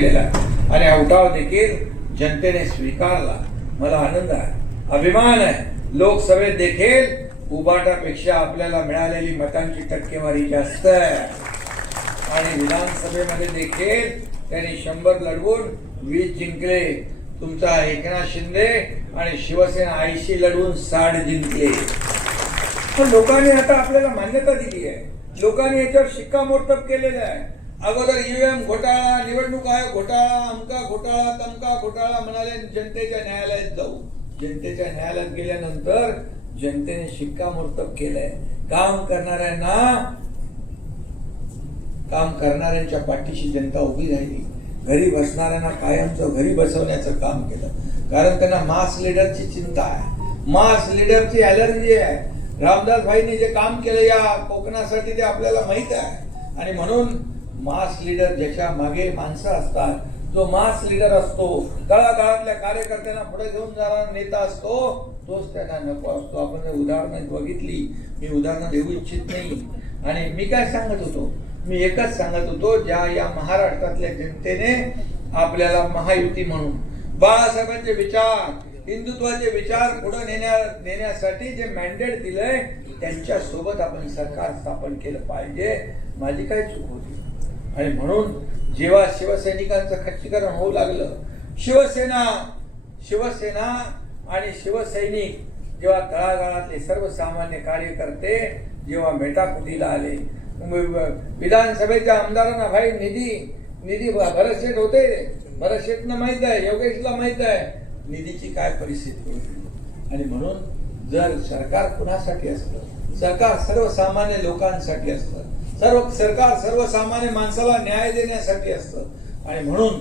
केलेला आहे. आणि हा उठाव देखील जनतेने स्वीकारला. मला आनंद आहे. अभिमान आहे. लोकसभेत देखील उबाटापेक्षा आपल्याला मिळालेली मतांची टक्केवारी जास्त आहे. आणि विधानसभेमध्ये देखील त्यांनी शंभर लढवून वीस जिंकले. तुमचा एकनाथ शिंदे आणि शिवसेना आईशी लढवून साठ जिंकले. पण लोकांनी आता आपल्याला मान्यता दिली आहे. लोकांनी याच्यावर शिक्कामोर्तब केलेलं आहे. अगोदर ईव्हीएम घोटाळा निवडणूक आयोग घोटाळा अमका घोटाळा तमका घोटाळा म्हणाले जनतेच्या न्यायालयात जाऊ. जनतेच्या न्यायालयात गेल्यानंतर जनतेने शिक्कामोर्तब केलंय. काम करणाऱ्यांना काम करणाऱ्यांच्या पाठीशी जनता उभी राहिली. घरी बसणाऱ्यांना कायमचं घरी बसवण्याचं काम केलं. कारण त्यांना मास लिडरची चिंता आहे. मास लिडरची अलर्जी आहे. रामदास भाईने जे काम केलं या कोकणासाठी ते आपल्याला माहीत आहे. आणि म्हणून मास लीडर ज्याच्या मागे माणसं असतात जो मास लीडर असतो तळागाळातल्या कार्यकर्त्यांना पुढे घेऊन जाणारा नेता असतो तोच त्यांना नको असतो. आपण जर उदाहरणं बघितली मी उदाहरणं देऊ इच्छित नाही. आणि मी काय सांगत होतो? मी एकच सांगत होतो ज्या या महाराष्ट्रातल्या जनतेने आपल्याला महायुती म्हणून बाळासाहेबांचे विचार हिंदुत्वाचे विचार पुढे नेण्या नेण्यासाठी जे मॅन्डेट दिलंय त्यांच्यासोबत आपण सरकार स्थापन केलं पाहिजे. माझी काय चूक होती? आणि म्हणून जेव्हा शिवसैनिकांचं खच्चीकरण होऊ लागलं शिवसेना शिवसेना आणि शिवसैनिक जेव्हा तळागाळातले सर्वसामान्य कार्यकर्ते जेव्हा मेटाकुटीला आले विधानसभेच्या आमदारांना भाई निधी निधी भरतशेठ होते. भरतशेठनं माहीत आहे योगेशला माहीत आहे. निधीची काय परिस्थिती होती? आणि म्हणून जर सरकार कुणासाठी असतं? सरकार सर्वसामान्य लोकांसाठी असतं. सर्व सरकार सर्वसामान्य माणसाला न्याय देण्यासाठी असतं. आणि म्हणून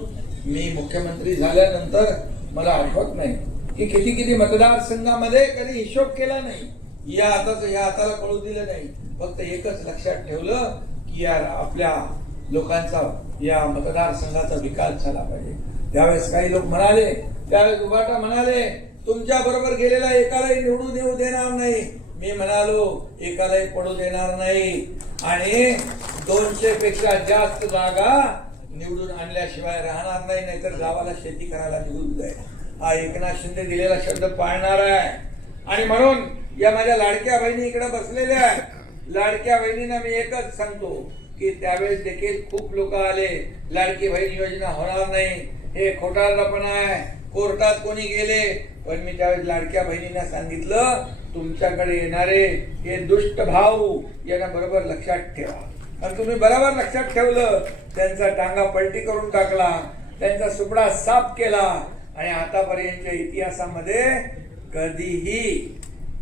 मी मुख्यमंत्री झाल्यानंतर मला आठवत नाही की किती किती मतदारसंघामध्ये कधी हिशोब केला नाही. या हाताचं या हाताला कळू दिलं नाही. फक्त एकच लक्षात ठेवलं की या आपल्या लोकांचा या मतदारसंघाचा विकास झाला पाहिजे. त्यावेळेस काही लोक म्हणाले त्यावेळेस उभाटा म्हणाले तुमच्या बरोबर गेलेला एकालाही निवडून येऊ देणार नाही. मी म्हणालो एकालाही पडू देणार नाही. आणि दोनशे पेक्षा जास्त जागा निवडून आणल्याशिवाय राहणार नाही नाहीतर गावाला शेती करायला निघून जाईल. हा एकनाथ शिंदे दिलेला शब्द पाळणार आहे. आणि म्हणून या माझ्या लाडक्या बहिणी इकडे बसलेल्या आहेत. लाडक्या बहिणींना मी एकच सांगतो की त्यावेळेस देखील खूप लोक आले. लाडकी बहीण योजना होणार नाही. हे खोटारडा आहे. कोर्टात कोणी गेले पण मी त्यावेळेस लाडक्या बहिणींना सांगितलं तुमच्याकडे येणारे हे दुष्ट भाऊ यांना बरोबर लक्षात ठेवा. आणि तुम्ही बरोबर लक्षात ठेवलं त्यांचा टांगा पलटी करून टाकला त्यांचा सुपडा साफ केला आणि आतापर्यंतच्या इतिहासामध्ये कधीही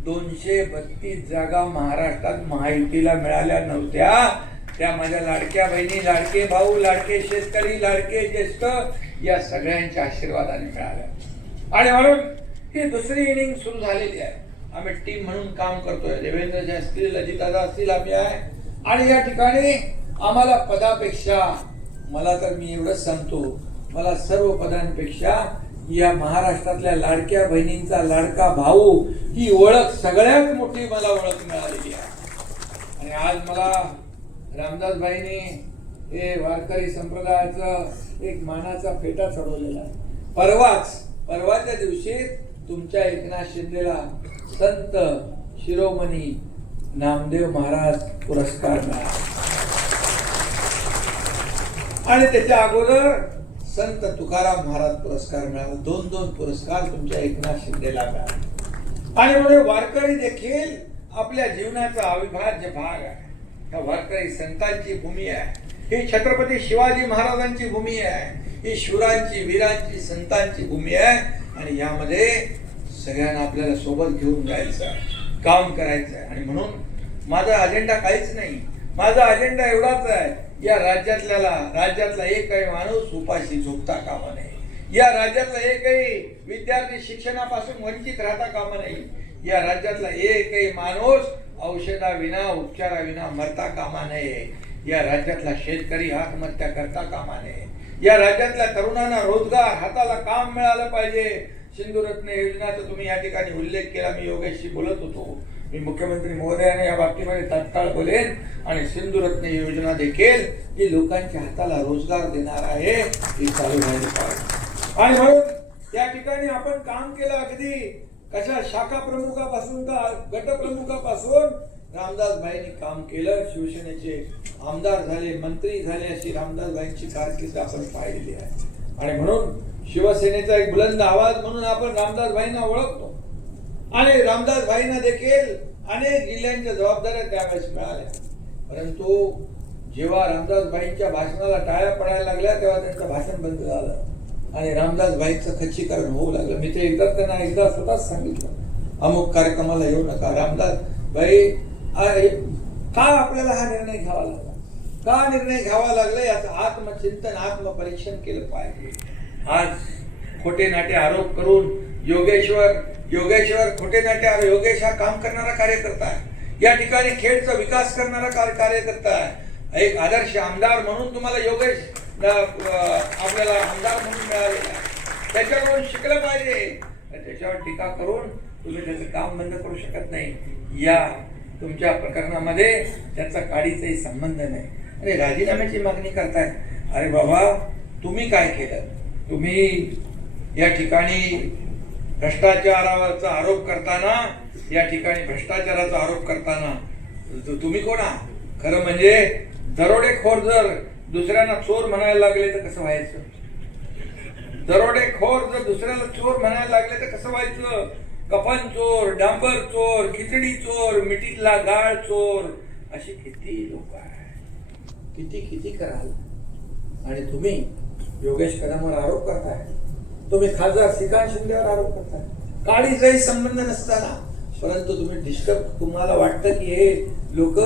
दोनशे बत्तीस जागा महाराष्ट्रात महायुतीला मिळाल्या नव्हत्या. त्या माझ्या लाडक्या बहिणी लाडके भाऊ लाडके शेतकरी लाडके ज्येष्ठ या सगळ्यांच्या आशीर्वादाने मिळाल्या. आणि म्हणून ही दुसरी इनिंग सुरू झालेली आहे. आम्ही टीम म्हणून काम करतोय. देवेंद्र असतील अजितदादा असतील आम्ही आहे. आणि या ठिकाणी आम्हाला पदापेक्षा मला तर मी एवढंच सांगतो मला सर्व पदांपेक्षा या महाराष्ट्रातल्या लाडक्या बहिणींचा लाडका भाऊ ही ओळख सगळ्यात मोठी मला ओळख मिळालेली आहे. आणि आज मला रामदास भाईने हे वारकरी संप्रदायाचं एक मानाचा फेटा चढवलेला आहे. परवाच परवाच्या दिवशी तुमच्या एकनाथ शिंदेला संत शिरोमणी नामदेव महाराज पुरस्कार मिळाला. आणि त्याच्या अगोदर संत तुकाराम महाराज पुरस्कार मिळाला. दोन दोन पुरस्कार तुमच्या एकनाथ शिंदेला मिळाला. आणि म्हणजे वारकरी देखील आपल्या जीवनाचा अविभाज्य भाग आहे. ह्या वारकरी संतांची भूमी आहे. ही छत्रपती शिवाजी महाराजांची भूमी आहे. ही शिवरांची वीरांची संतांची भूमी आहे. आणि यामध्ये सगळ्यांना आपल्याला सोबत घेऊन जायचं काम करायचं आहे. आणि म्हणून माझा अजेंडा काहीच नाही. माझा अजेंडा एवढाच आहे या राज्यातल्याला राज्यातला एकही माणूस उपाशी झोपता कामा नये. या राज्यातला एकही विद्यार्थी शिक्षणापासून वंचित राहता कामा नये. या राज्यातला एकही माणूस औषधाविना उपचाराविना मरता कामा नये. या राज्यातला शेतकरी आत्महत्या करता कामा नये. या राज्यातल्या तरुणांना रोजगार हाताला काम मिळालं पाहिजे. सिंधुरत्न योजनाचा तुम्ही या ठिकाणी उल्लेख केला. मी योगेशशी बोलत होतो. मी मुख्यमंत्री महोदयाने या बाबतीमध्ये तात्काळ बोलेन आणि सिंधुरत्न योजना देखील जी लोकांच्या हाताला रोजगार देणार आहे ती चालू व्हायला पाहिजे आणि म्हणून त्या ठिकाणी आपण काम केलं अगदी कशा शाखा प्रमुखापासून का गटप्रमुखापासून रामदासबाईंनी काम केलं शिवसेनेचे आमदार झाले मंत्री झाले अशी रामदासबाईंची कारकीर्द आपण पाहिलेली आहे. आणि म्हणून शिवसेनेचा एक बुलंद आवाज म्हणून आपण रामदासबाईंना ओळखतो. आणि रामदासभाईंना देखील अनेक जिल्ह्यांच्या जबाबदाऱ्या त्यावेळेस मिळाल्या. परंतु जेव्हा रामदासबाईंच्या भाषणाला टाळ्या पडायला लागल्या तेव्हा त्यांचं भाषण बंद झालं. आणि रामदासबाईंचं खच्चीकरण होऊ लागलं. मी ते एकदा त्यांना एकदा स्वतःच सांगितलं. अमुक कार्यक्रमाला येऊ नका. रामदास भाई का आपल्याला हा निर्णय घ्यावा लागला? का निर्णय घ्यावा लागला याचं आत्मचिंतन आत्मपरीक्षण केलं पाहिजे. आज खोटे नाटे आरोप करून योगेश्वर योगेश्वर खोटे नाटे आरोप योगेश हा काम करणारा कार्यकर्ता आहे. या ठिकाणी खेळचा विकास करणारा कार्य- कार्यकर्ता आहे? एक आदर्श आमदार म्हणून तुम्हाला योगेश आपल्याला आमदार म्हणून मिळालेला आहे. त्याच्याकडून शिकलं पाहिजे. त्याच्यावर टीका करून तुम्ही त्याचं काम बंद करू शकत नाही. या तुमच्या प्रकरणामध्ये त्याचा काडीचाही संबंध नाही. अरे राजीनाम्याची मागणी करताय. अरे बाबा तुम्ही काय केलं? तुम्ही या ठिकाणी भ्रष्टाचाराचा आरोप करताना या ठिकाणी भ्रष्टाचाराचा आरोप करताना तुम्ही कोण आहात? खरं म्हणजे दरोडेखोर जर दुसऱ्यांना चोर म्हणायला लागले तर कसं व्हायचं? दरोडेखोर जर दुसऱ्याला चोर म्हणायला लागले तर कसं व्हायचं? कफन चोर डांबर चोर खिचडी चोर मिठीतला गाळ चोर अशी किती लोक आहेत. किती किती कराल? आणि तुम्ही योगेश कदमवर आरोप करताय. तुम्ही खासदार श्रीकांत शिंदेवर आरोप करताय. काळीचाही संबंध नसताना. परंतु तुम्ही डिस्टर्ब तुम्हाला वाटतं की हे लोक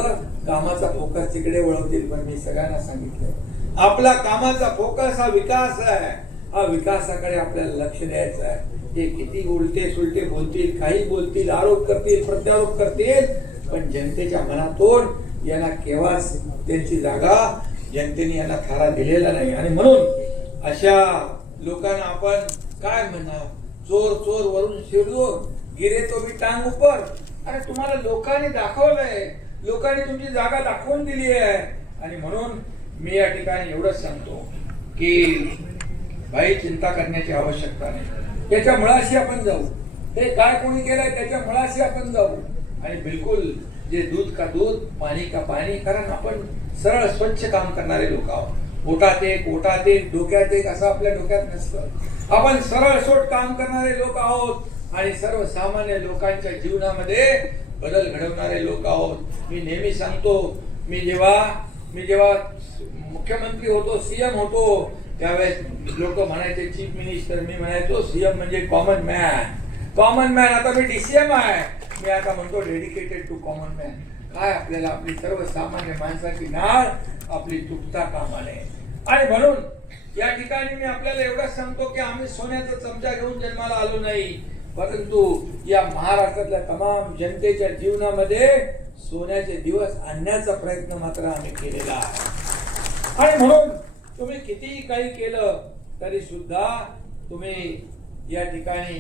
कामाचा फोकस तिकडे वळवतील पण मी सगळ्यांना सांगितलंय. आपला कामाचा फोकस हा विकास आहे. हा विकासाकडे आपल्याला लक्ष द्यायचं आहे. ते किती उलटे सुलटे बोलतील काही बोलतील आरोप करतील प्रत्यारोप करतील पण जनतेच्या मनातून यांना केव्हाच त्यांची जागा जनतेने यांना थारा दिलेला नाही. आणि म्हणून अशा लोकांना आपण काय म्हणा चोर चोर वरून शिरदोर गिरे तो मी टांग उपर. अरे तुम्हाला लोकांनी दाखवलंय. लोकांनी तुमची जागा दाखवून दिली आहे. आणि म्हणून मी या ठिकाणी एवढंच सांगतो की भाई चिंता करण्याची आवश्यकता नाही. त्याच्या मुळाशी आपण जाऊ. हे काय कोणी केलंय त्याच्या मुळाशी आपण जाऊ. आणि बिलकुल जे दूध का दूध पाणी का पाणी कारण आपण सरळ स्वच्छ काम करणारे लोक आहोत. पोटात एक ओटात एक डोक्यात एक असं आपल्या डोक्यात नसतं. आपण सरळ सोट काम करणारे लोक आहोत. आणि सर्वसामान्य लोकांच्या जीवनामध्ये बदल घडवणारे लोक आहोत. मी नेहमी सांगतो मी जेव्हा मी जेव्हा मुख्यमंत्री होतो सीएम होतो त्यावेळेस लोक म्हणायचे चीफ मिनिस्टर मी म्हणायचो सीएम म्हणजे कॉमन मॅन कॉमन मॅन आता मी डीसीएम आहे. मी आता म्हणतो डेडिकेटेड टू कॉमन मॅन काय आपल्याला आपली सर्वसामान्य माणसाची नाळ आपली तुटता कामा नये आणि म्हणून या ठिकाणी मी आपल्याला एवढंच सांगतो की आम्ही सोन्याचा चमचा घेऊन जन्माला आलो नाही. परंतु या महाराष्ट्रातल्या तमाम जनतेच्या जीवनामध्ये सोन्याचे दिवस आणण्याचा प्रयत्न मात्र आम्ही केलेला आहे. आणि म्हणून तुम्ही कितीही काही केलं तरी सुद्धा तुम्ही या ठिकाणी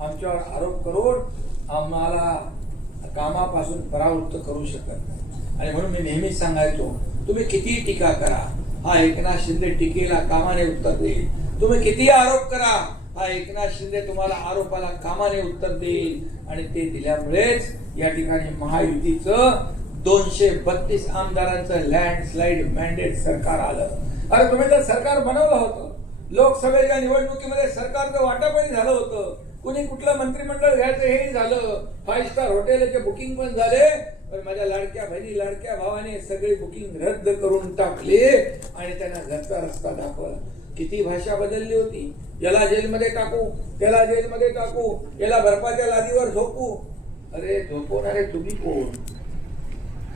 आमच्यावर आरोप करून आम्हाला कामापासून परावृत्त करू शकत नाही. आणि म्हणून मी नेहमीच सांगायचो तुम्ही कितीही टीका करा हा एकनाथ शिंदे टीकेला कामाने उत्तर देईल. तुम्ही कितीही आरोप करा हा एकनाथ शिंदे तुम्हाला आरोपाला कामाने उत्तर देईल. आणि ते दिल्यामुळेच या ठिकाणी महायुतीचं दोनशे बत्तीस आमदारांचं लँडस्लाईड मॅन्डेट सरकार आलं. अरे तुम्ही तर सरकार बनवलं होतं. लोकसभेच्या निवडणुकीमध्ये सरकारचं वाटपही झालं होतं. कुणी कुठलं मंत्रिमंडळ घ्यायचं हेही झालं. फाईव्ह स्टार हॉटेलचे बुकिंग पण झाले. पण माझ्या लाडक्या बहिणी लाडक्या भावाने सगळी बुकिंग रद्द करून टाकली आणि त्यांना घरचा रस्ता दाखवला. किती भाषा बदलली होती. याला जेलमध्ये टाकू त्याला जेलमध्ये टाकू याला बर्फाच्या लादीवर झोपू. अरे झोपवणारे तुम्ही कोण?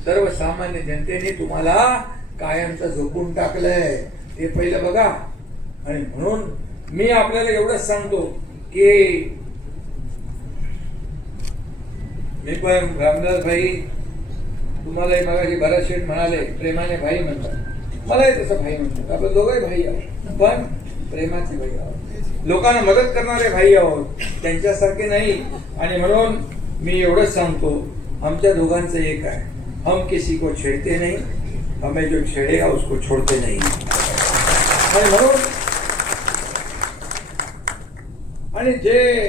सर्वसामान्य जनतेने तुम्हाला कायमचं झोपून टाकलंय. ते पहिलं बघा. आणि म्हणून मी आपल्याला एवढंच सांगतो की मी पण रामदास भाई तुम्हालाही मगाशी भरत शेठ म्हणाले प्रेमाने भाई म्हणतात. मलाही तसं भाई म्हणतात. आपण दोघंही भाई आहोत. पण प्रेमाचे भाई आहोत. लोकांना मदत करणारे भाई आहोत. त्यांच्यासारखे नाही. आणि म्हणून मी एवढंच सांगतो आमच्या दोघांचं एक आहे. हम किसी को छेडते नहीं हमें जो छेडेगा उसको छोडते नहीं। आणि म्हणून आणि जे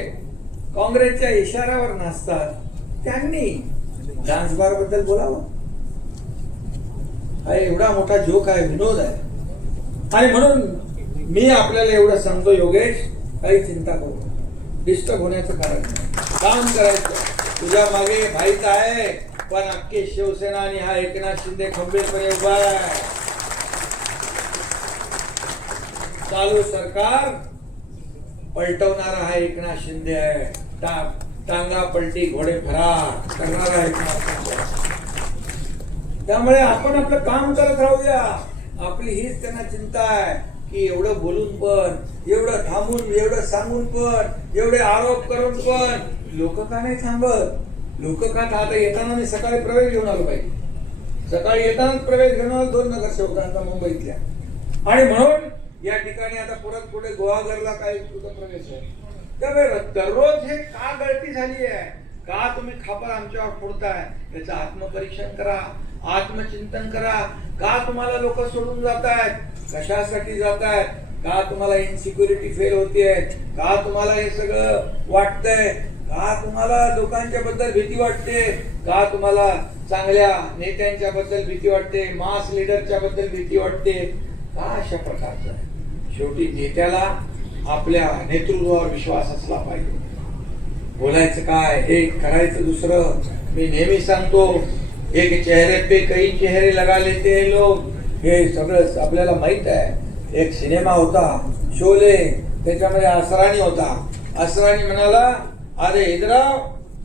काँग्रेसच्या इशाऱ्यावर नाचतात त्यांनी डान्स बारबद्दल बोलावं? हा एवढा मोठा जोक आहे विनोद आहे. आणि म्हणून मी आपल्याला एवढं सांगतो योगेश काही चिंता करू डिस्टर्ब होण्याचं कारण नाही. काम करायचं. तुझ्या मागे माहीत आहे. पण अख्खी शिवसेना आणि हा एकनाथ शिंदे खंबीरपणे उभा आहे. चालू सरकार पलटवणारा हा एकनाथ शिंदे. आहे टा- टांगा पलटी घोडे फरार करणारा एकनाथ शिंदे. आहे. त्यामुळे आपण आपलं काम करत राहूया. आपली हीच त्यांना चिंता आहे की एवढं बोलून पण एवढं थांबून एवढं सांगून पण एवढे आरोप करून पण लोक का नाही थांबत? लोक का था- आता येताना मी सकाळी प्रवेश घेऊन आलो पाहिजे. सकाळी येतानाच प्रवेश घेऊन आलो दोन नगरसेवकांचा मुंबईतल्या आणि म्हणून या ठिकाणी आता परत पुढे गोवागरला काही तुझा प्रवेश आहे? त्यामुळे दररोज हे का गळती झाली आहे? का तुम्ही खापर आमच्यावर फोडताय? याचं आत्मपरीक्षण करा आत्मचिंतन करा. का तुम्हाला लोक सोडून जात आहेत कशासाठी जात आहेत का तुम्हाला इन्सिक्युरिटी फेल होतीये? का तुम्हाला हे सगळं वाटतंय? का तुम्हाला लोकांच्या बद्दल भीती वाटते? का तुम्हाला चांगल्या नेत्यांच्या बद्दल भीती वाटते? मास लीडरच्या बद्दल भीती वाटते? का अशा प्रकारचं आहे? शेवटी नेत्याला आपल्या नेतृत्वावर विश्वास असला पाहिजे. बोलायचं काय? हे करायचं दुसरं. मी नेहमी सांगतो एक चेहरे पे कई चेहरे लगा लेते हैं लोग. हे सगळं आपल्याला माहीत आहे. एक सिनेमा होता शोले त्याच्यामध्ये असराणी होता. असराणी म्हणाला अरे इधर आओ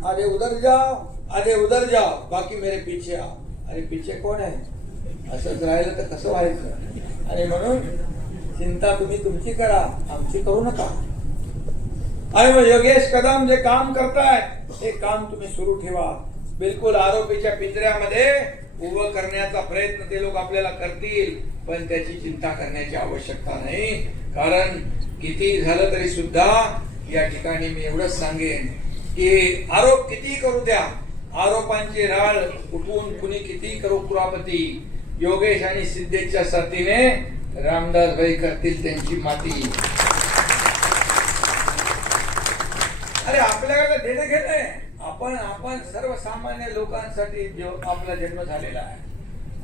अरे उधर जाओ अरे उधर जाओ बाकी मेरे पीछे आओ अरे पीछे कोण आहे? असंच राहिलं तर कसं व्हायचं? आणि म्हणून चिंता तुम्ही तुमची करा आमची करू नका. आणि मग योगेश कदम जे काम करतायत ते काम तुम्ही सुरू ठेवा. बिलकुल आरोपीच्या पिंजऱ्यामध्ये उभं करण्याचा प्रयत्न ते लोक आपल्याला करतील पण त्याची चिंता करण्याची आवश्यकता नाही. कारण किती झालं तरी सुद्धा या ठिकाणी मी एवढंच सांगेन की आरोप किती करू द्या. आरोपांची राळ उठवून कुणी किती करू कुरापती? योगेश आणि सिद्धेच्या साथीने रामदास भाई करतील त्यांची माती. अरे आपल्याला देणं घेणं आहे आपण आपण सर्वसामान्य लोकांसाठी जो आपला जन्म झालेला आहे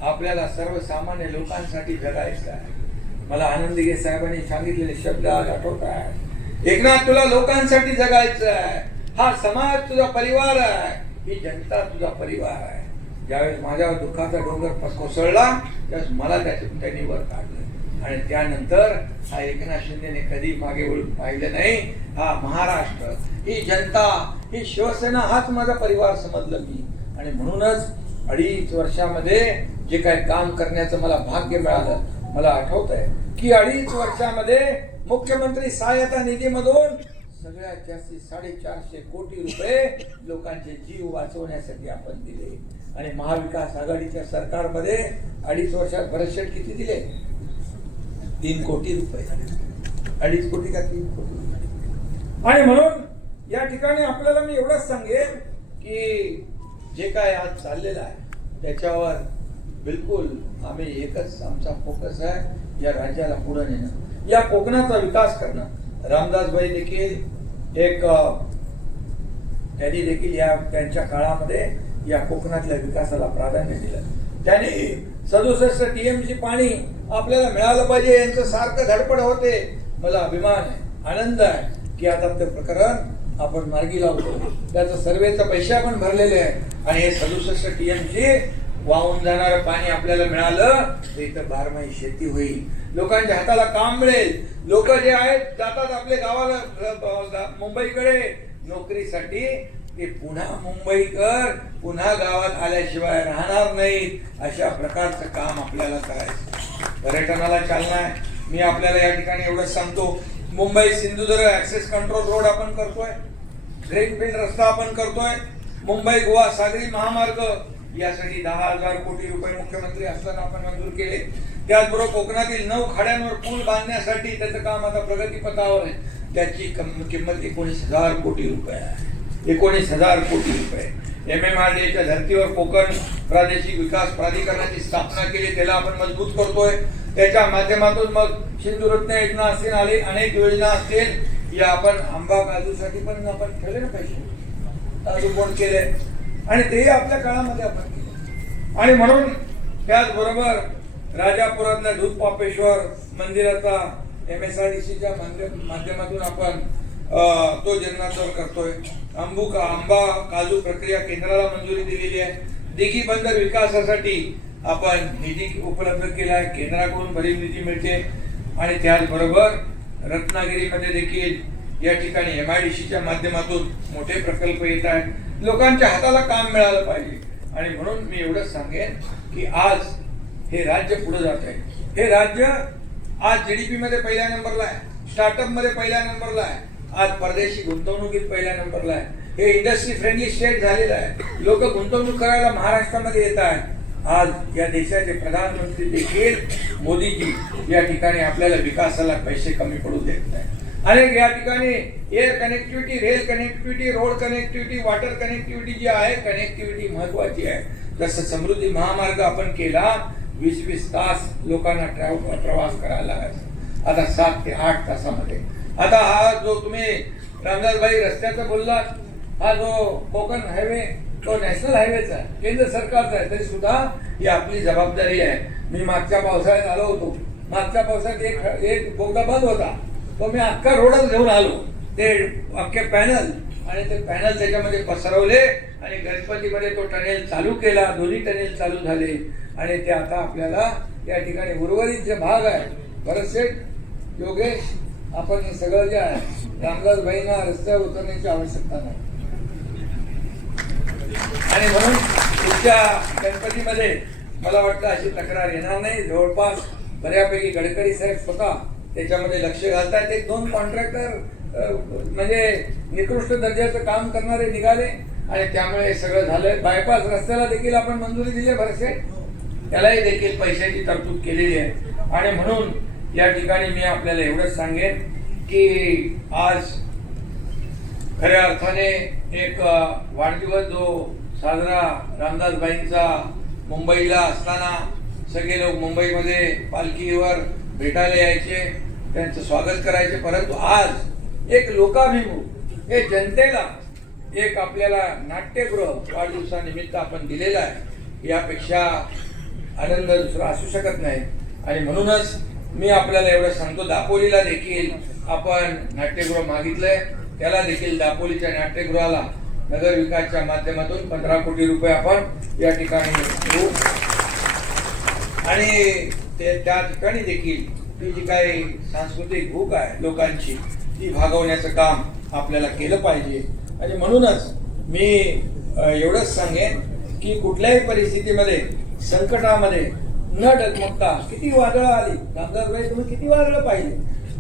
आपल्याला सर्वसामान्य लोकांसाठी जगायचं आहे. मला आनंदगे साहेबांनी सांगितलेले शब्द आज आठवत आहे एकनाथ तुला लोकांसाठी जगायचं आहे. हा समाज तुझा परिवार आहे. ही जनता तुझा परिवार आहे. ज्यावेळेस माझ्यावर दुःखाचा डोंगर कोसळला त्यावेळेस मला त्याच्यातून त्यांनी वर काढलं. आणि त्यानंतर हा एकनाथ शिंदेने कधी मागे वळून पाहिलं नाही. हा महाराष्ट्र ही जनता ही शिवसेना हाच माझा परिवार समजलं मी. आणि म्हणूनच अडीच वर्षामध्ये जे काही काम करण्याचं मला भाग्य मिळालं मला आठवत आहे की अडीच वर्षामध्ये मुख्यमंत्री सहायता निधीमधून सगळ्यात जास्ती साडेचारशे कोटी रुपये लोकांचे जीव वाचवण्यासाठी आपण दिले. आणि महाविकास आघाडीच्या सरकारमध्ये अडीच वर्षात भरतशेट किती दिले? तीन कोटी रुपये. अडीच कोटी का तीन कोटी? रुपये. आणि म्हणून या ठिकाणी आपल्याला मी एवढंच सांगेन की जे काय आज चाललेलं आहे त्याच्यावर बिलकुल आम्ही एकच आमचा फोकस आहे या राज्याला पुढे नेणं. या कोकणाचा विकास करणं. रामदासभाई देखील एक त्यांनी देखील या त्यांच्या काळामध्ये या कोकणातल्या विकासाला प्राधान्य दिलं. त्यांनी सदुसष्ट टीएमसी पाणी आपल्याला मिळालं पाहिजे यांचं सारखं धडपड होते. मला अभिमान आहे आनंद आहे की आता ते प्रकरण आपण मार्गी लावतो. त्याचं सर्वेचं पैसे आपण भरलेले आहे. आणि हे सदुसष्ट टीएमसी वाहून जाणारं पाणी आपल्याला मिळालं तर इथं बारमाही शेती होईल. लोकांच्या हाताला काम मिळेल. लोक जे आहेत जातात आपल्या गावाला मुंबईकडे. नोकरीसाठी ते पुन्हा मुंबईकर पुन्हा गावात आल्याशिवाय राहणार नाहीत अशा प्रकारचं काम आपल्याला करायचं. पर्यटनाला चालना आहे. मी आपल्याला या ठिकाणी एवढंच सांगतो. Mumbai Sindhudurg access control road आपण करतोय. ग्रीनफील्ड रस्ता आपण करतोय. मुंबई गोवा सागरी महामार्ग यासाठी दहा हजार कोटी रुपये मुख्यमंत्री असताना आपण मंजूर केले. त्याचबरोबर कोकणातील नऊ खाड्यांवर पूल बांधण्यासाठी त्याचं काम आता प्रगतीपथावर आहे. त्याची किंमत एकोणीस हजार कोटी रुपये आहे. एकोणीस हजार कोटी रुपये. एम एम आर डीच्या धर्तीवर कोकण प्रादेशिक विकास प्राधिकरणाची स्थापना केली त्याला आपण मजबूत करतोय. त्याच्या माध्यमातून मग सिंधुरत्न योजना असतील आणि अनेक योजना असतील या आपण आंबा काजूसाठी पण आपण ठेवले ना पैसे. काजू कोण केले? आणि तेही आपल्या काळामध्ये आपण केलं. आणि म्हणून त्याचबरोबर राजापुरातल्या दूध पापेश्वर मंदिराचा एम एस आर डी सीच्या माध्यमातून आपण तो जीर्णोद्धार करतोय. अंबू का आंबा काजू प्रक्रिया केंद्राला मंजुरी दिलेली आहे. दिघी बंदर विकासासाठी आपण निधी उपलब्ध केला आहे. केंद्राकडून भरीव निधी मिळते. आणि त्याचबरोबर रत्नागिरीमध्ये देखील या ठिकाणी एम आय डी सीच्या माध्यमातून मोठे प्रकल्प येत आहेत. लोकांच्या हाताला काम मिळालं पाहिजे. आणि म्हणून मी एवढंच सांगेन की आज हे राज्य पुढे जात आहे. हे राज्य आज जी डी मध्ये पहिल्या नंबरला आहे. स्टार्टअपमध्ये पहिल्या नंबरला आहे. आज परदेशी गुंतवणुकीत पहिल्या नंबरला आहे. हे इंडस्ट्री फ्रेंडली स्टेट झालेलं आहे. लोक गुंतवणूक करायला महाराष्ट्रामध्ये येत आहेत. आज या देशाचे प्रधानमंत्री देखील मोदीजी या ठिकाणी आपल्याला विकासाला पैसे कमी पडू देत नाही अनेक या ठिकाणी air connectivity rail connectivity road connectivity water connectivity जी आहे कनेक्टिव्हिटी महत्वाची आहे. जसं समृद्धी महामार्ग आपण केला वीस वीस तास लोकांना ट्रॅव्हल प्रवास करायला लागायचा. आता सात ते आठ तासामध्ये. आता हा जो तुम्ही रामदासबाई रस्त्याचा बोललात हा जो कोकण हायवे तो नॅशनल हायवेचा आहे. केंद्र सरकारचा आहे. तरी सुद्धा ही आपली जबाबदारी आहे. मी मागच्या पावसाळ्यात आलो होतो. मागच्या पावसाळ्यात एक एक बोगदा बंद होता. तो मी अख्खा रोडच घेऊन आलो. ते अख्खे पॅनल आणि ते पॅनल त्याच्यामध्ये पसरवले आणि गणपतीमध्ये तो टनेल चालू केला. दोन्ही टनेल चालू झाले. आणि ते आता आपल्याला या ठिकाणी उर्वरित जे भाग आहे बरेचसे योगेश आपण हे सगळं जे आहे रामदास भाईंना रस्त्यावर उतरण्याची आवश्यकता नाही. आणि म्हणून तुमच्या गणपतीमध्ये मला वाटतं अशी तक्रार येणार नाही. जवळपास बऱ्यापैकी गडकरी साहेब स्वतः त्याच्यामध्ये लक्ष घालतात एक दोन कॉन्ट्रॅक्टर म्हणजे निकृष्ट दर्जाचं काम करणारे निघाले आणि त्यामुळे हे सगळं झालं बायपास रस्त्याला देखील आपण मंजुरी दिली भरसे त्यालाही देखील पैशाची तरतूद केलेली आहे. आणि म्हणून या ठिकाणी मी आपल्याला एवढंच सांगेन की आज खऱ्या अर्थाने एक वाढदिवस जो साजरा रामदासबाईंचा मुंबईला असताना सगळे लोक मुंबईमध्ये पालखीवर भेटायला यायचे त्यांचं स्वागत करायचे. परंतु आज एक लोकाभिमुख हे जनतेला एक आपल्याला नाट्यगृह वाढदिवसानिमित्त आपण दिलेलं आहे. यापेक्षा आनंद दुसरा असू शकत नाही. आणि म्हणूनच मी आपल्याला एवढं सांगतो दापोलीला देखील आपण नाट्यगृह मागितलंय. त्याला देखील दापोलीच्या नाट्यगृहाला नगर विकासच्या माध्यमातून पंधरा कोटी रुपये आपण या ठिकाणी देऊ. आणि ते त्या ठिकाणी देखील ती जी काही सांस्कृतिक भूक आहे लोकांची ती भागवण्याचं काम आपल्याला केलं पाहिजे. आणि म्हणूनच मी एवढंच सांगेन की कुठल्याही परिस्थितीमध्ये संकटामध्ये न डगमगता किती वादळं आली रामदासभाई तुम्ही किती वादळं पाहिली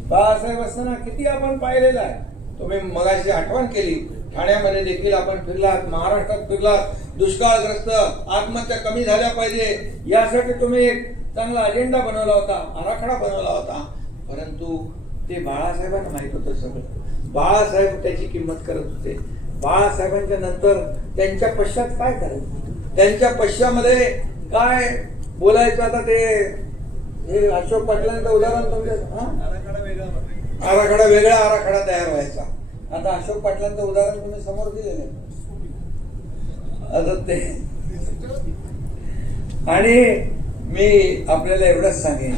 बाळासाहेब असताना किती आपण पाहिलेलं आहे. तुम्ही मगाशी आठवण केली ठाण्यामध्ये देखील आपण फिरलात महाराष्ट्रात फिरलात दुष्काळग्रस्त आत्महत्या कमी झाल्या पाहिजे यासाठी तुम्ही एक चांगला अजेंडा बनवला होता आराखडा बनवला होता. परंतु ते बाळासाहेबांना माहीत होतं सगळं. बाळासाहेब त्याची किंमत करत होते. बाळासाहेबांच्या नंतर त्यांच्या पश्चात काय करायचं त्यांच्या पश्चामध्ये काय बोलायचं आता ते? हे अशोक पाटलांचं उदाहरण तुमच्या हा? आराखडा वेगळा आराखडा तयार व्हायचा. आता अशोक पाटलांचं उदाहरण तुम्ही समोर दिलेलं आहे. आता ते आणि मी आपल्याला एवढंच सांगेन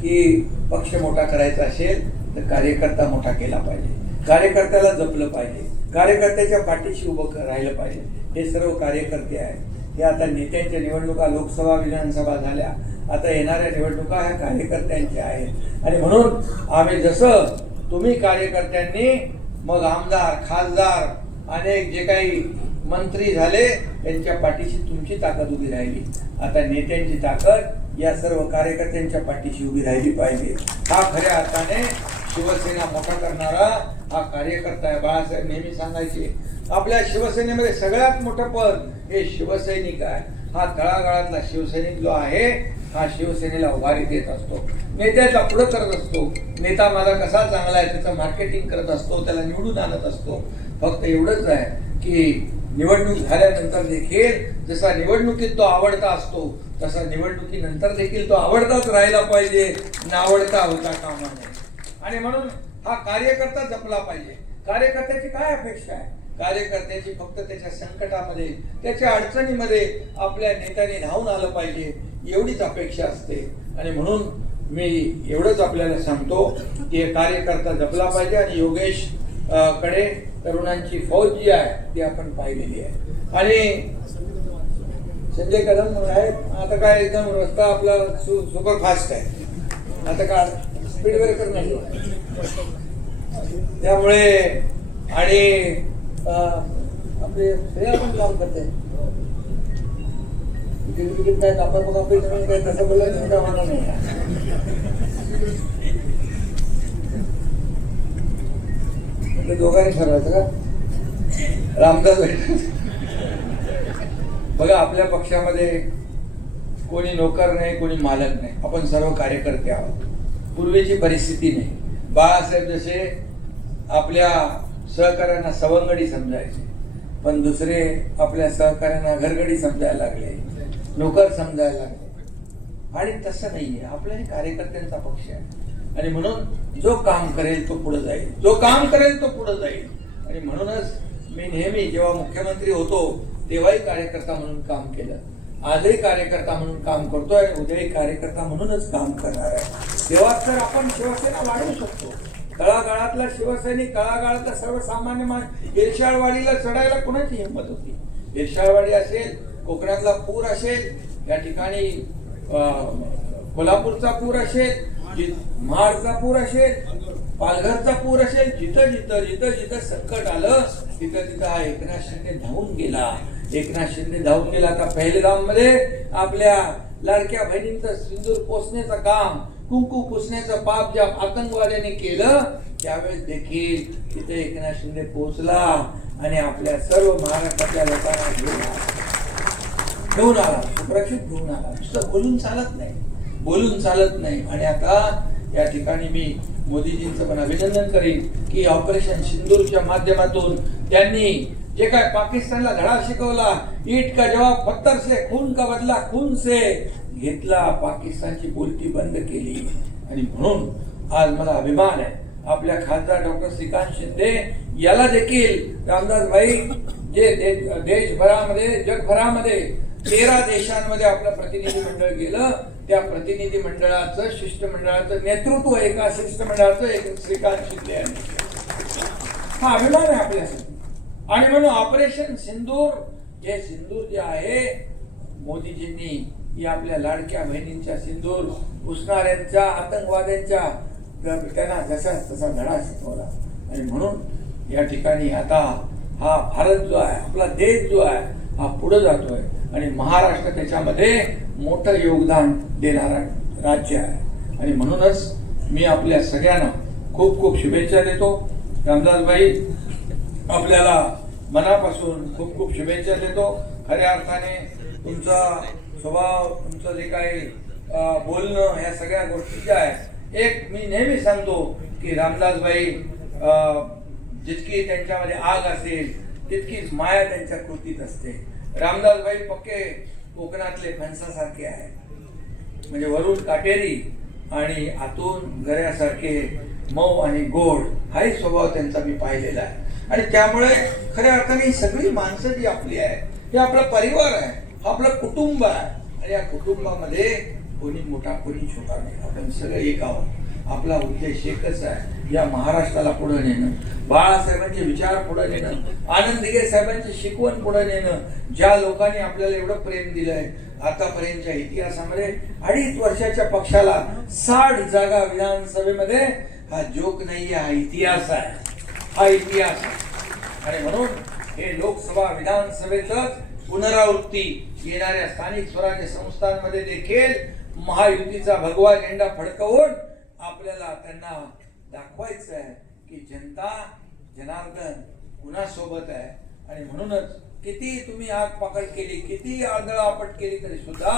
की पक्ष मोठा करायचा असेल तर कार्यकर्ता मोठा केला पाहिजे. कार्यकर्त्याला जपलं पाहिजे. कार्यकर्त्याच्या पाठीशी उभं राहिलं पाहिजे. हे सर्व कार्यकर्ते आहेत. हे आता नेत्यांच्या निवडणुका लोकसभा विधानसभा झाल्या. आता येणाऱ्या निवडणुका ह्या कार्यकर्त्यांच्या आहेत. आणि म्हणून आम्ही जसं तुम्ही कार्यकर्त्यांनी मग आमदार खासदार अनेक जे काही मंत्री झाले त्यांच्या पाठीशी तुमची ताकद उभी राहिली. आता नेत्यांची ताकद या सर्व कार्यकर्त्यांच्या पाठीशी उभी राहिली पाहिजे. हा खऱ्या अर्थाने शिवसेना मोठा करणारा हा कार्यकर्ता आहे. बाळासाहेब नेहमी सांगायचे आपल्या शिवसेनेमध्ये सगळ्यात मोठं पद हे शिवसैनिक आहे. हा तळागाळातला शिवसैनिक जो आहे हा शिवसेनेला उभारी देत असतो. नेत्याचा पुढं करत असतो. नेता माझा कसा चांगला आहे त्याचं मार्केटिंग करत असतो त्याला निवडून आणत असतो. फक्त एवढंच आहे की निवडणूक झाल्यानंतर देखील जसा निवडणुकीत तो आवडता असतो तसा निवडणुकीनंतर देखील तो आवडताच राहिला पाहिजे नावडता होता कामा नये आणि म्हणून हा कार्यकर्ता जपला पाहिजे. कार्यकर्त्याची काय अपेक्षा आहे? कार्यकर्त्याची फक्त त्याच्या संकटामध्ये त्याच्या अडचणीमध्ये आपल्या नेत्याने धावून आलं पाहिजे एवढीच अपेक्षा असते. आणि म्हणून मी एवढंच आपल्याला सांगतो की कार्यकर्ता जपला पाहिजे आणि योगेश कडे तरुणांची फौज जी आहे ती आपण पाहिलेली आहे. आणि संजय कदम आहेत. आता काय एकदम रस्ता आपला सु सुपर फास्ट आहे. आता काय स्पीड ब्रेकर नाही. त्यामुळे आणि आपले श्रेया पण काम करते. काय कापा मग काय तसं बोललं तुम्ही काय नाही ते दोघांनी ठरवायचं का? रामदास. बघा आपल्या पक्षामध्ये कोणी नोकर नाही कोणी मालक नाही. आपण सर्व कार्यकर्ते आहोत. पूर्वीची परिस्थिती नाही. बाळासाहेब जसे आपल्या सहकाऱ्यांना सवंगडी समजायचे पण दुसरे आपल्या सहकाऱ्यांना घरगडी समजायला लागले नोकर समजायला लागले. आणि तसं नाहीये. आपल्या हे कार्यकर्त्यांचा पक्ष आहे. आणि म्हणून जो काम करेल तो पुढे जाईल. जो काम करेल तो पुढे जाईल. आणि म्हणूनच मी नेहमी जेव्हा मुख्यमंत्री होतो तेव्हाही कार्यकर्ता म्हणून काम केलं. आजही कार्यकर्ता म्हणून काम करतोय उद्याही कार्यकर्ता म्हणूनच काम करणार आहे. तेव्हा तर आपण शिवसेना वाढवू शकतो. तळागाळातला शिवसैनिक तळागाळातला सर्वसामान्य मान इर्शाळवाडीला चढायला कोणाची हिंमत होती? येरशाळवाडी असेल कोकणातला पूर असेल या ठिकाणी अं, कोल्हापूरचा पूर असेल महाडचा पूर असेल पालघरचा पूर असेल जिथं जिथं जिथं जिथं संकट आलं तिथं तिथं हा एकनाथ शिंदे धावून गेला. एकनाथ शिंदे धावून गेला आता पहिलगावमध्ये आपल्या लाडक्या बहिणींचं सिंदूर पोचण्याचं काम कुंकू पुसण्याचं पाप ज्या आतंकवाद्याने केलं त्यावेळेस देखील तिथे एकनाथ शिंदे पोहोचला आणि आपल्या सर्व महाराष्ट्रातल्या लोकांना घेऊन आला. घेऊन आला सुरक्षित घेऊन आला. नुसतं बोलून चालत नाही. बोलून चालत नाही. आणि आता या ठिकाणी मी मोदीजींचं पण अभिनंदन करेन की ऑपरेशन सिंदूरच्या माध्यमातून त्यांनी जे काय पाकिस्तानला धडा शिकवला ईट का जवाब पत्थर से खून का बदला खून से घेतला पाकिस्तानची बोलती बंद केली. आणि म्हणून आज मला अभिमान आहे. आपल्या खासदार डॉक्टर श्रीकांत शिंदे याला देखील रामदास भाई जे देशभरामध्ये जगभरामध्ये तेरा देशांमध्ये आपलं प्रतिनिधी मंडळ गेलं. त्या प्रतिनिधी मंडळाचं शिष्टमंडळाचं नेतृत्व एका शिष्टमंडळाचं एक श्रीकांत शिंदे यांनी हा अभिमान आहे आपल्यासाठी. आणि म्हणून ऑपरेशन सिंदूर हे सिंदूर जे आहे मोदीजींनी या आपल्या लाडक्या बहिणींच्या सिंदूर पुसणाऱ्यांच्या आतंकवाद्यांच्या त्यांना जसा तसा धडा शिकवला. आणि म्हणून या ठिकाणी आता हा भारत जो आहे आपला देश जो आहे हा पुढे जातोय. आणि महाराष्ट्र त्याच्यामध्ये मोठं योगदान देणारा राज्य आहे. आणि म्हणूनच मी आपल्या सगळ्यांना खूप खूप शुभेच्छा देतो. रामदासबाई आपल्याला मनापासून खूप खूप शुभेच्छा देतो. खऱ्या अर्थाने तुमचा स्वभाव तुमचं जे काही बोलणं ह्या सगळ्या गोष्टी ज्या आहेत एक मी नेहमी सांगतो की रामदासबाई जितकी त्यांच्यामध्ये आग असेल तितकीच माया त्यांच्या कृतीत असते. रामदासबाई पक्के कोकणातले फणसासारखे आहेत. म्हणजे वरून काटेरी आणि आतून गऱ्यासारखे मऊ आणि गोड हाही स्वभाव त्यांचा मी पाहिलेला आहे. आणि त्यामुळे खऱ्या अर्थाने ही सगळी माणसं जी आपली आहे हे आपला परिवार आहे हा आपलं कुटुंब आहे. आणि या कुटुंबामध्ये कोणी मोठा कोणी छोटा नाही. आपण सगळे एक आहोत. आपला उद्देश एकच आहे या महाराष्ट्राला पुढे नेणं. बाळासाहेबांचे विचार पुढे नेणं. आनंद साहेबांची शिकवण पुढे नेणं. ज्या लोकांनी आपल्याला एवढं प्रेम दिलंय आतापर्यंतच्या इतिहासामध्ये अडीच वर्षाच्या पक्षाला साठ जागा विधानसभेमध्ये हा जोक नाहीये हा इतिहास आहे. हा इतिहास आहे. आणि म्हणून हे लोकसभा विधानसभेतच पुनरावृत्ती येणाऱ्या स्थानिक स्वराज्य संस्थांमध्ये देखील महायुतीचा भगवा झेंडा फडकवून आपल्याला त्यांना दाखवायचं आहे की जनता जनार्दन कुणासोबत आहे? आणि म्हणूनच किती तुम्ही आग पाकड केली किती आदळापट केली तरी सुद्धा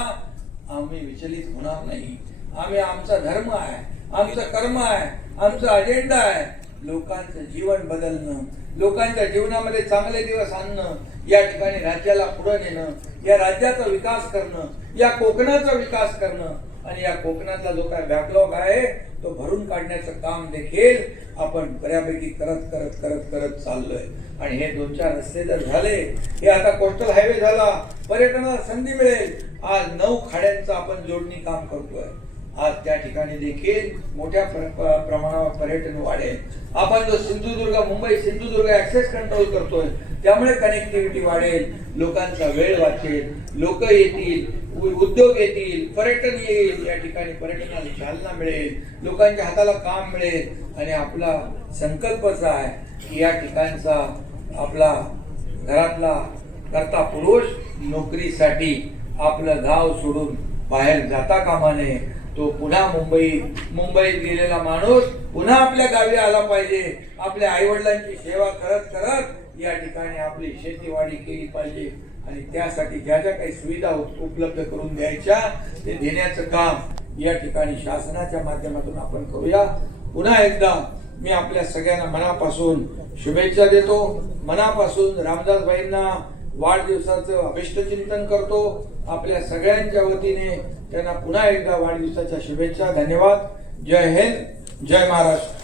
आम्ही विचलित होणार नाही. आम्ही आमचा धर्म आहे आमचं कर्म आहे आमचा अजेंडा आहे. लोकांचं जीवन बदलणं लोकांच्या जीवनामध्ये चांगले दिवस आणणं या ठिकाणी राज्याला पुढे नेणं या राज्याचा विकास करणं या कोकणाचा विकास करणं आणि या कोकणातला जो काय बॅकलॉग आहे तो भरून काढण्याचं काम देखील आपण बऱ्यापैकी करत करत करत करत चाललोय. आणि हे दोन चार रस्ते जर झाले. हे आता कोस्टल हायवे झाला. पर्यटनाला संधी मिळेल. आज नऊ खाड्यांचं आपण जोडणी काम करतोय. आज त्या ठिकाणी देखील मोठ्या प्र- प्रमाणावर पर्यटन वाढेल. आपण जो सिंधुदुर्ग मुंबई सिंधुदुर्ग ऍक्सेस कंट्रोल करतोय त्यामुळे कनेक्टिव्हिटी वाढेल लोकांचा वेळ वाचेल लोक येतील उद्योग येतील पर्यटन येईल या ठिकाणी पर्यटनाला चालना मिळेल लोकांच्या हाताला काम मिळेल. आणि आपला संकल्पच आहे की या ठिकाणचा आपला घरातला करता पुरुष नोकरीसाठी आपलं गाव सोडून बाहेर जाता कामा नये. तो पुन्हा मुंबई मुंबईत गेलेला माणूस पुन्हा आपल्या गावी आला पाहिजे. आपल्या आई वडिलांची सेवा करत करत या ठिकाणी आपली शेतीवाडी केली पाहिजे. आणि त्यासाठी ज्या ज्या काही सुविधा उपलब्ध करून द्यायच्या ते देण्याचं काम या ठिकाणी शासनाच्या माध्यमातून आपण करूया. पुन्हा एकदा मी आपल्या सगळ्यांना मनापासून शुभेच्छा देतो. मनापासून रामदासबाईंना वाढदिवसाचं अभिष्ट चिंतन करतो. आपल्या सगळ्यांच्या वतीने त्यांना पुन्हा एकदा वाढदिवसाच्या शुभेच्छा. धन्यवाद. जय हिंद. जय महाराष्ट्र.